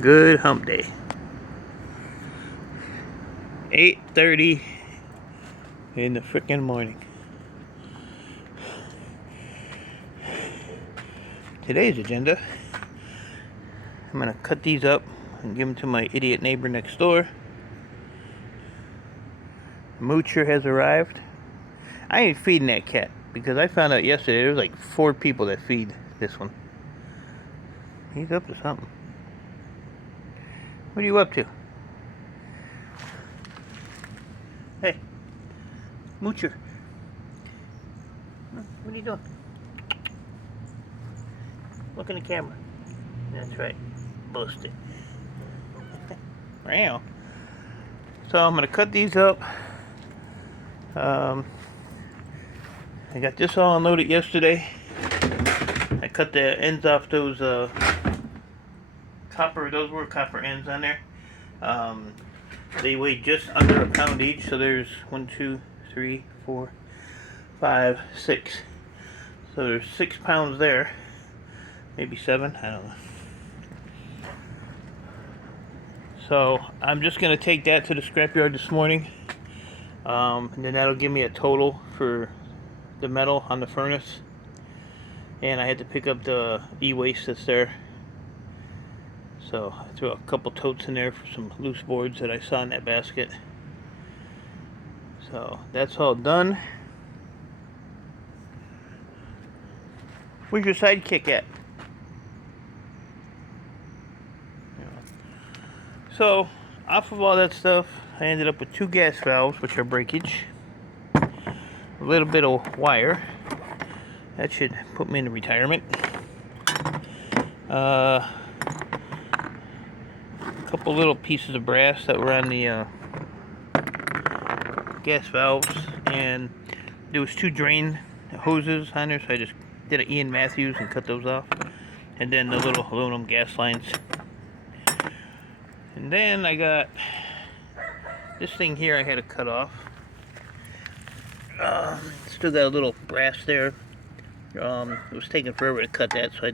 Good hump day. 8:30 in the frickin' morning. Today's agenda, I'm gonna cut these up and give them to my idiot neighbor next door. Moocher has arrived. I ain't feeding that cat because I found out yesterday there was like 4 people that feed this one. He's up to something. What are you up to? Hey, Moocher. What are you doing? Look in the camera. That's right. Busted. Wow. So I'm gonna cut these up. I got this all unloaded yesterday. I cut the ends off those copper. Those were copper ends on there. They weigh just under a pound each. So there's 1, 2, 3, 4, 5, 6. So there's 6 pounds there. Maybe 7. I don't know. So I'm just gonna take that to the scrapyard this morning. And then that'll give me a total for the metal on the furnace. And I had to pick up the e-waste that's there. So I threw a couple totes in there for some loose boards that I saw in that basket. So that's all done. Where's your sidekick at? So off of all that stuff, I ended up with 2 gas valves, which are breakage, a little bit of wire. That should put me into retirement. A couple little pieces of brass that were on the gas valves, and there was 2 drain hoses on there, so I just did an Ian Matthews and cut those off. And then the little aluminum gas lines. And then I got this thing here I had to cut off. Still got a little brass there. It was taking forever to cut that, so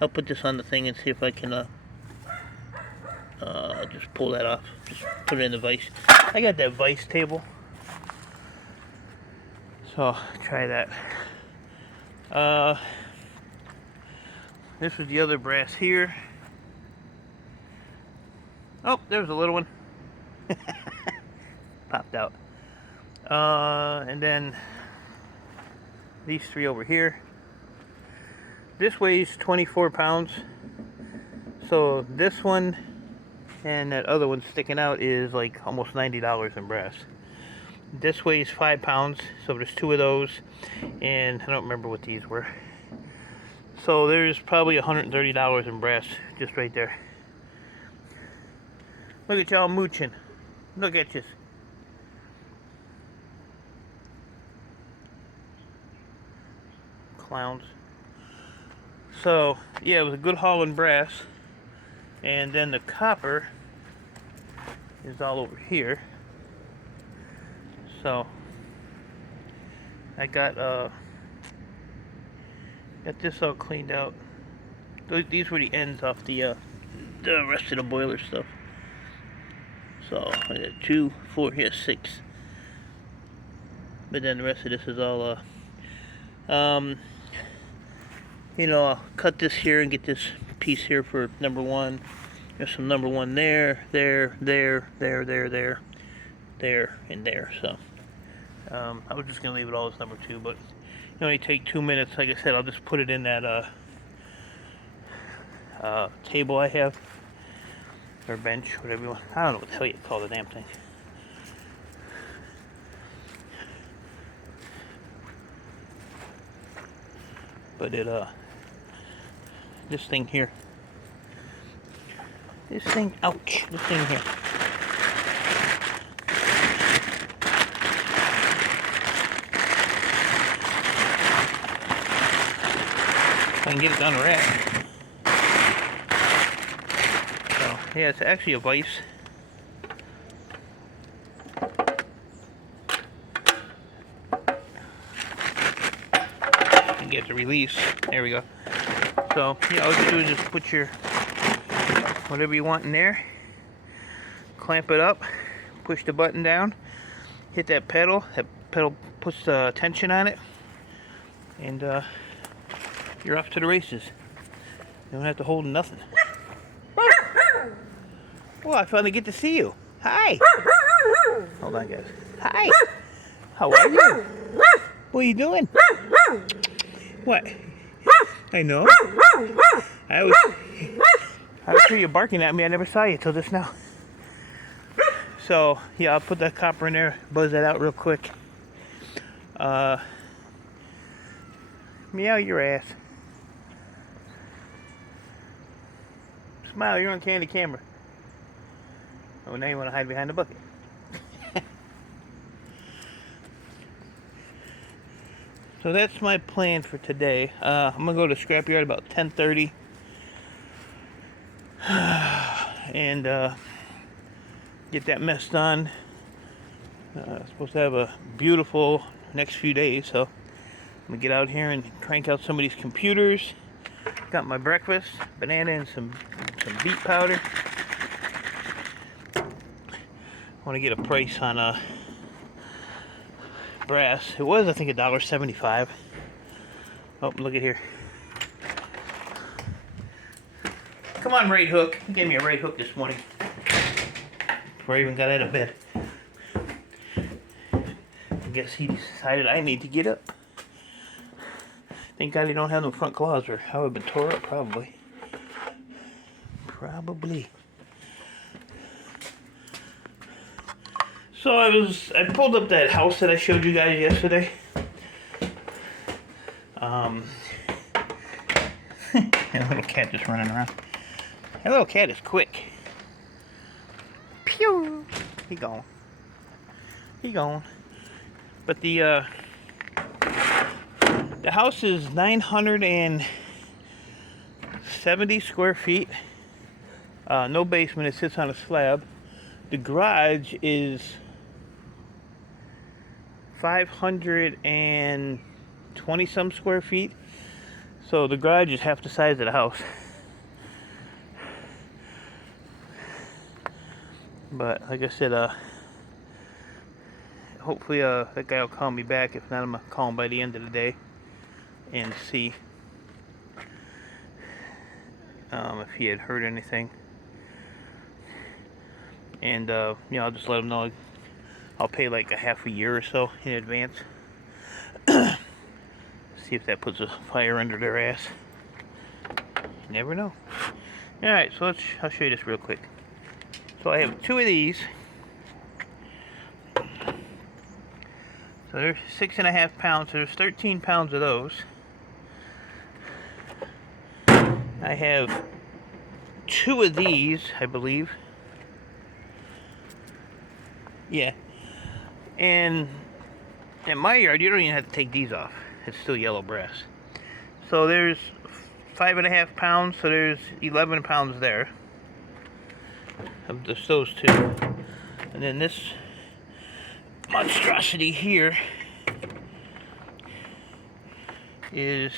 I'll put this on the thing and see if I can just pull that off. Just put it in the vise. I got that vise table, so I'll try that. This was the other brass here. Oh, there's a little one. Popped out. And then these 3 over here. This weighs 24 pounds. So this one and that other one sticking out is like almost $90 in brass. This weighs 5 pounds, so there's 2 of those, and I don't remember what these were. So there's probably $130 in brass just right there. Look at y'all mooching. Look at you. Clowns. So, yeah, it was a good haul in brass. And then the copper is all over here. So, I got this all cleaned out. These were the ends off the rest of the boiler stuff. So I got 2, 4, here 6. But then the rest of this is all I'll cut this here and get this piece here for number 1. There's some number 1 there, and there. So I was just gonna leave it all as number 2, but it only take 2 minutes. Like I said, I'll just put it in that table I have. Or bench, whatever you want. I don't know what the hell you call the damn thing. But this thing here. This thing here. If I can get it down the rack. Yeah, it's actually a vise. And get the release. There we go. So, yeah, all you do is just put your whatever you want in there. Clamp it up, push the button down, hit that pedal. That pedal puts tension on it, and you're off to the races. You don't have to hold nothing. Well, I finally get to see you. Hi. Hold on, guys. Hi. How are you? What are you doing? What? I know. I was sure you barking at me. I never saw you till just now. So, yeah, I'll put that copper in there, buzz that out real quick. Meow your ass. Smile, you're on candy camera. Oh, now you want to hide behind the bucket. So that's my plan for today. I'm going to go to Scrapyard about 10:30. And get that mess done. Supposed to have a beautiful next few days, so I'm going to get out here and crank out some of these computers. Got my breakfast, banana and some beet powder. I want to get a price on brass. It was, I think, $1.75. Oh, look at here. Come on, right hook. He gave me a right hook this morning before I even got out of bed. I guess he decided I need to get up. Thank God he don't have no front claws, or I would have been tore up probably. Probably. So I pulled up that house that I showed you guys yesterday. A little cat just running around. That little cat is quick. Pew! He gone. He gone. But the house is 970 square feet. No basement. It sits on a slab. The garage is 520 some square feet. So the garage is half the size of the house. But like I said, hopefully that guy will call me back. If not, I'm gonna call him by the end of the day and see if he had heard anything. And I'll just let him know I'll pay like a half a year or so in advance. See if that puts a fire under their ass. You never know. Alright, so I'll show you this real quick. So I have 2 of these. So they're 6.5 pounds, so there's 13 pounds of those. I have 2 of these, I believe. Yeah. And in my yard, you don't even have to take these off. It's still yellow brass. So there's 5.5 pounds, so there's 11 pounds there. Of just those 2. And then this monstrosity here is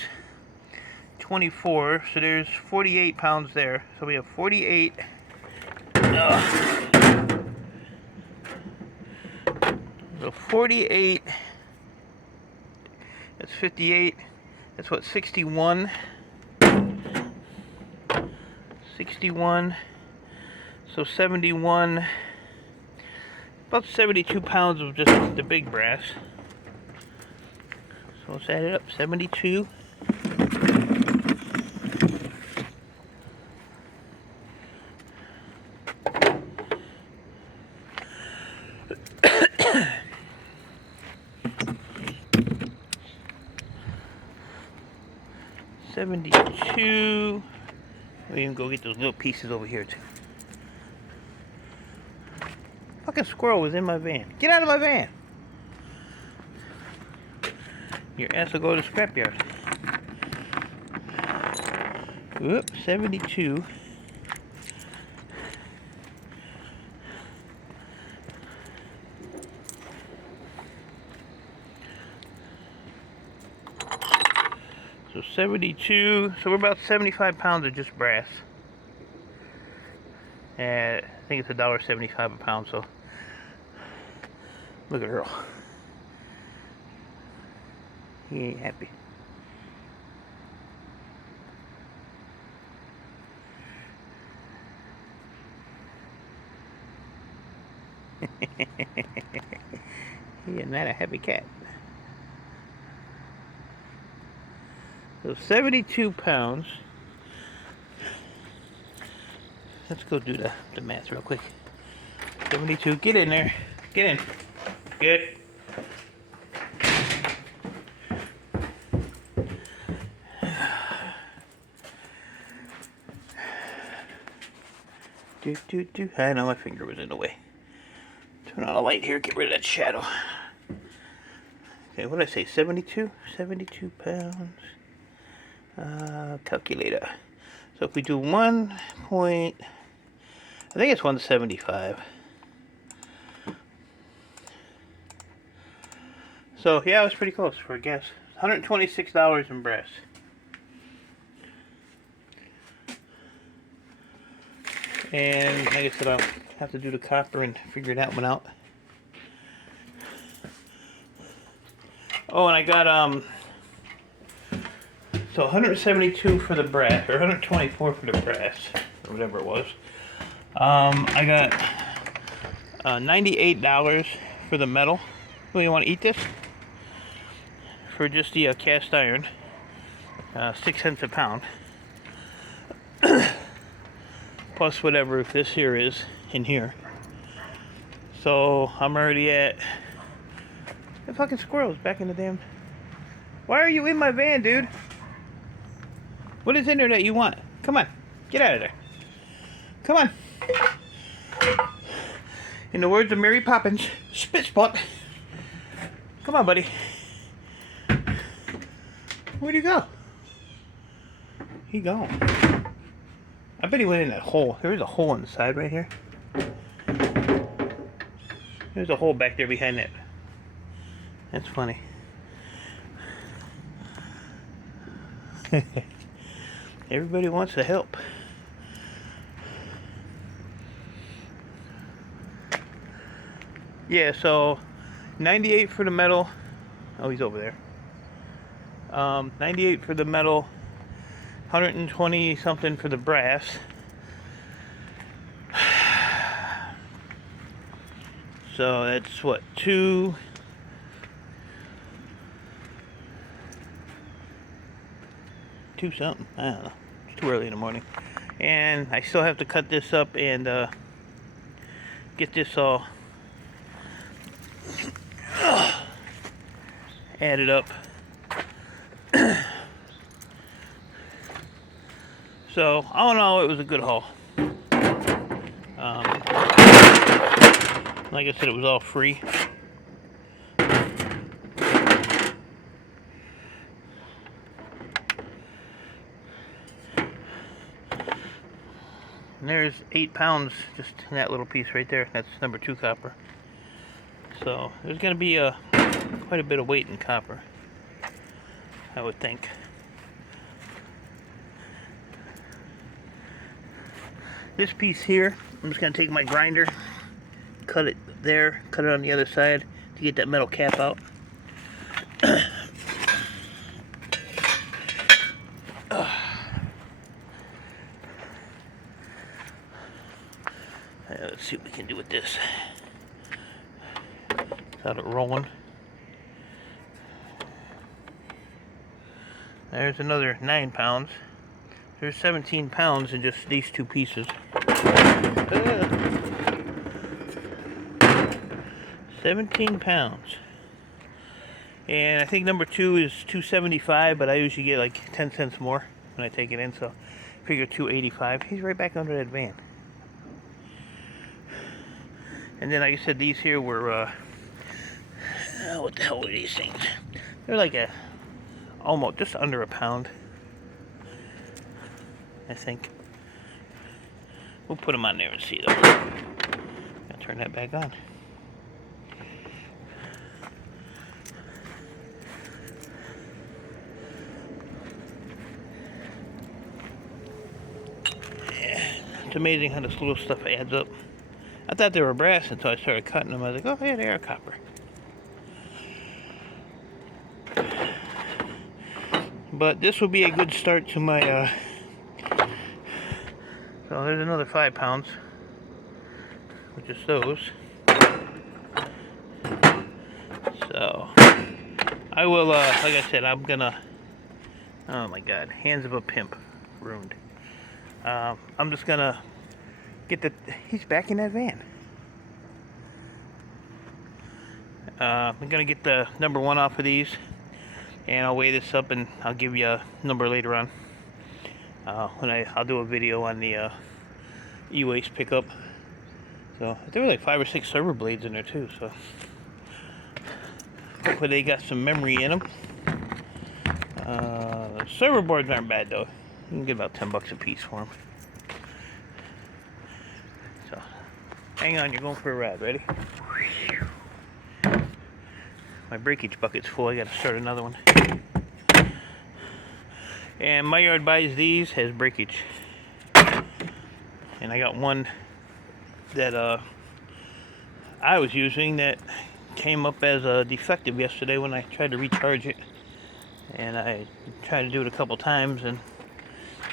24, so there's 48 pounds there. So we have 48. So 48, that's 58, that's what, 61, 61, so 71, about 72 pounds of just the big brass. So let's add it up, 72. $72. We can go get those little pieces over here too. Fucking squirrel was in my van. Get out of my van! Your ass will go to the scrapyard. Whoop, 72. So 72, so we're about 75 pounds of just brass. I think it's $1.75 a pound. So look at Earl. He ain't happy. He is not a happy cat. So 72 pounds. Let's go do the math real quick. 72. Get in there. Get in. Good. I know my finger was in the way. Turn on a light here, get rid of that shadow. Okay, what did I say? 72? 72 pounds. Calculator. So if we do 1 point, I think it's 175. So yeah, I was pretty close for a guess. $126 in brass. And like I said, I'll have to do the copper and figure that one out. Oh, and I got so 172 for the brass, or 124 for the brass, or whatever it was. I got $98 for the metal. Oh, you want to eat this? For just the cast iron, 6 cents a pound. Plus whatever this here is in here. So I'm already at the fucking squirrels back in the damn. Why are you in my van, dude? What is in there that you want? Come on, get out of there. Come on. In the words of Mary Poppins, spit spot. Come on, buddy. Where'd he go? He gone. I bet he went in that hole. There is a hole on the side right here. There's a hole back there behind that. That's funny. Everybody wants to help. Yeah, so 98 for the metal. Oh, he's over there. 98 for the metal. 120 something for the brass. So that's what, two something. I don't know. It's too early in the morning. And I still have to cut this up and get this all added up. So, all in all, it was a good haul. Like I said, it was all free. And there's 8 pounds just in that little piece right there. That's number 2 copper. So, there's going to be quite a bit of weight in copper, I would think. This piece here, I'm just going to take my grinder, cut it there, cut it on the other side to get that metal cap out. Let's see what we can do with this without it rolling. There's another 9 pounds. There's 17 pounds in just these 2 pieces. 17 pounds. And I think number 2 is $2.75, but I usually get like 10 cents more when I take it in, so I figure $2.85. He's right back under that van. And then, like I said, these here were, what the hell are these things? They're like almost just under a pound, I think. We'll put them on there and see though. I'll turn that back on. Yeah, It's amazing how this little stuff adds up. I thought they were brass until I started cutting them. I was like, oh yeah, they are copper. But this will be a good start to my, so there's another 5 pounds, which is those. So, I will, like I said, I'm gonna, oh my god, hands of a pimp, ruined. I'm just gonna get the, he's back in that van. I'm gonna get the number 1 off of these, and I'll weigh this up and I'll give you a number later on. When I'll do a video on the e-waste pickup. So there were like 5 or 6 server blades in there too, so hopefully they got some memory in them. Server boards aren't bad though. You can get about 10 bucks a piece for them. So hang on, you're going for a ride. Ready? My breakage bucket's full. I gotta start another one. And My Yard Buys These has breakage. And I got one that I was using that came up as a defective yesterday when I tried to recharge it. And I tried to do it a couple times and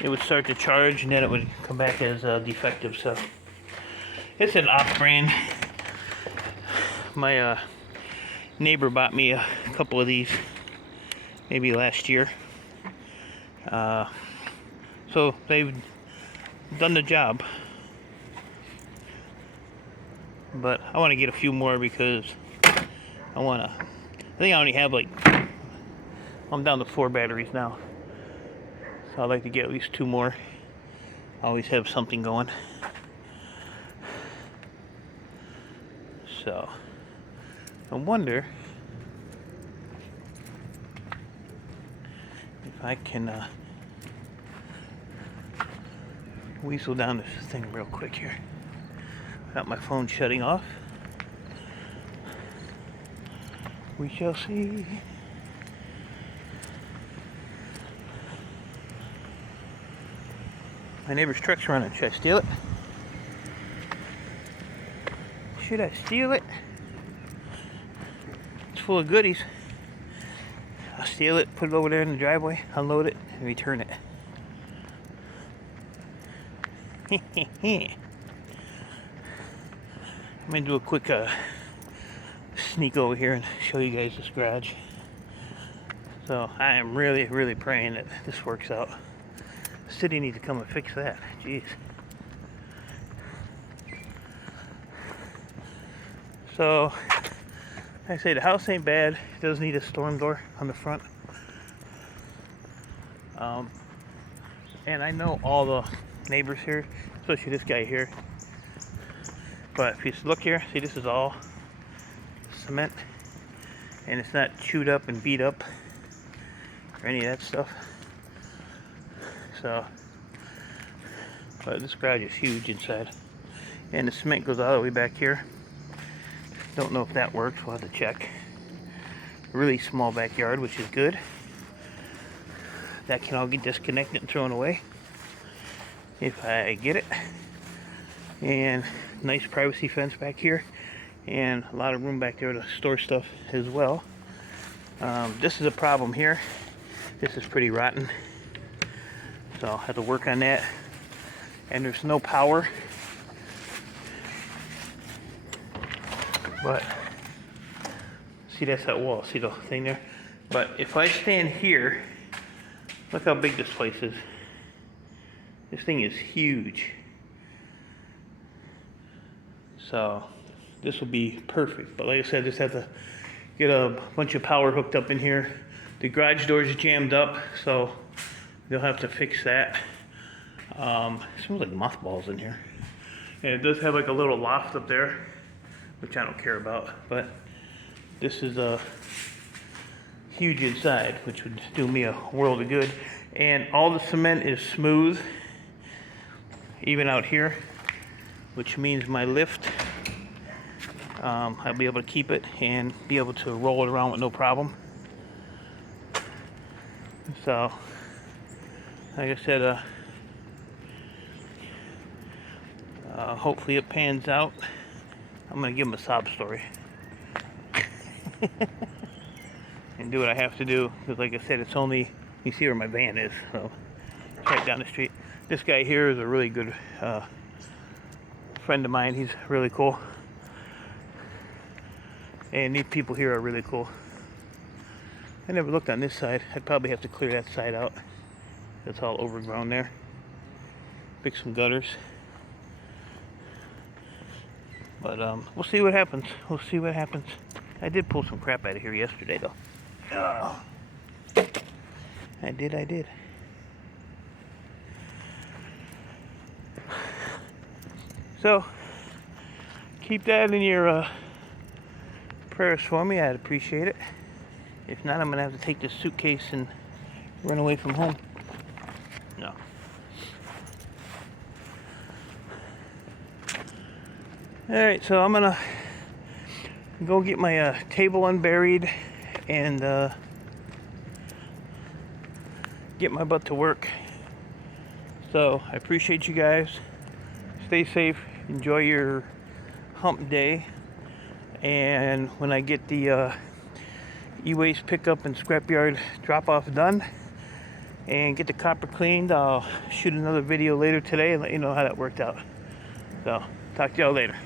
it would start to charge and then it would come back as defective. So it's an off-brand. My neighbor bought me a couple of these maybe last year. So they've done the job. But I want to get a few more because I think I only have like, I'm down to 4 batteries now. So I'd like to get at least 2 more. Always have something going. So I wonder if I can weasel down this thing real quick here. Got my phone shutting off. We shall see. My neighbor's truck's running. Should I steal it? Should I steal it? It's full of goodies. I'll steal it, put it over there in the driveway, unload it, and return it. I'm gonna do a quick sneak over here and show you guys this garage. So I am really praying that this works out. The city needs to come and fix that. Jeez. So like I say, the house ain't bad. It does need a storm door on the front. And I know all the neighbors here, especially this guy here. But if you look here, see, this is all cement, and it's not chewed up and beat up or any of that stuff. So, but this garage is huge inside, and the cement goes all the way back here. Don't know if that works. We'll have to check. Really small backyard, which is good. That can all get disconnected and thrown away if I get it. And nice privacy fence back here, and a lot of room back there to store stuff as well. This is a problem here. This is pretty rotten, so I'll have to work on that. And there's no power, but see, that's that wall. See the thing there? But if I stand here, look how big this place is. This thing is huge. So this will be perfect. But like I said, just have to get a bunch of power hooked up in here. The garage door is jammed up, so they'll have to fix that. It smells like mothballs in here. And it does have like a little loft up there, which I don't care about. But this is a huge inside, which would do me a world of good. And all the cement is smooth, even out here, which means my lift, I'll be able to keep it and be able to roll it around with no problem. So, like I said, Hopefully it pans out. I'm gonna give him a sob story and do what I have to do, because like I said, it's only, you see where my van is, so it's right down the street. This guy here is a really good friend of mine. He's really cool, and these people here are really cool. I never looked on this side. I'd probably have to clear that side out. It's all overgrown there. Fix some gutters. But we'll see what happens. We'll see what happens. I did pull some crap out of here yesterday, though. Oh. I did. So, keep that in your prayers for me. I'd appreciate it. If not, I'm going to have to take this suitcase and run away from home. No. Alright, so I'm going to go get my table unburied and get my butt to work. So, I appreciate you guys. Stay safe. Enjoy your hump day. And when I get the e-waste pickup and scrapyard drop-off done and get the copper cleaned, I'll shoot another video later today and let you know how that worked out. So, talk to y'all later.